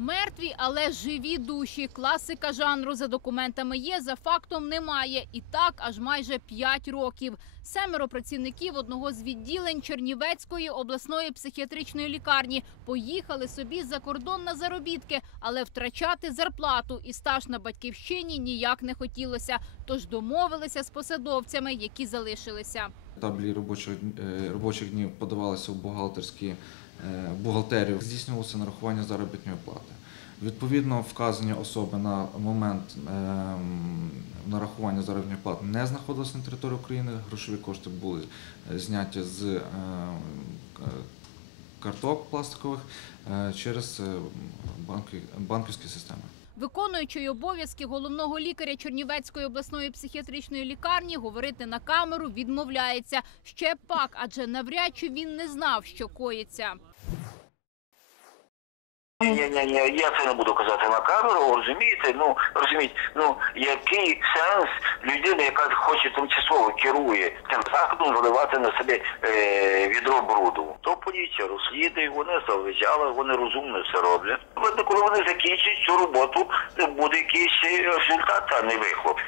Мертві, але живі душі. Класика жанру за документами є, за фактом немає. І так аж майже 5 років. Семеро працівників одного з відділень Чернівецької обласної психіатричної лікарні поїхали собі за кордон на заробітки, але втрачати зарплату і стаж на батьківщині ніяк не хотілося. Тож домовилися з посадовцями, які залишилися. Таблі робочих, е, робочих днів подавалися в бухгалтерські е, бухгалтерію, здійснювалося нарахування заробітної плати. Відповідно, вказані особи на момент ем, нарахування заробітної плати не знаходилися на території України. Грошові кошти були е, зняті з ем, карток пластикових е, через е, банківські системи. Виконуючий обов'язки головного лікаря Чернівецької обласної психіатричної лікарні говорити на камеру відмовляється. Ще пак, адже навряд чи він не знав, що коїться. Ні, ні, ні, я це не буду казати на камеру, розумієте? Ну розумієте, ну який сенс людини, яка хоче тимчасово керує цим закладом, виливати на себе е, відро бруду. То поліція розслідує, вони заважали, вони розумно все роблять. Видно, коли вони закінчать цю роботу, буде якийсь результат, а не вихлоп.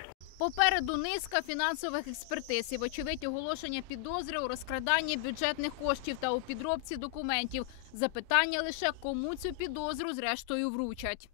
Попереду низка фінансових експертиз і, вочевидь, оголошення підозри у розкраданні бюджетних коштів та у підробці документів. Запитання лише кому цю підозру зрештою вручать.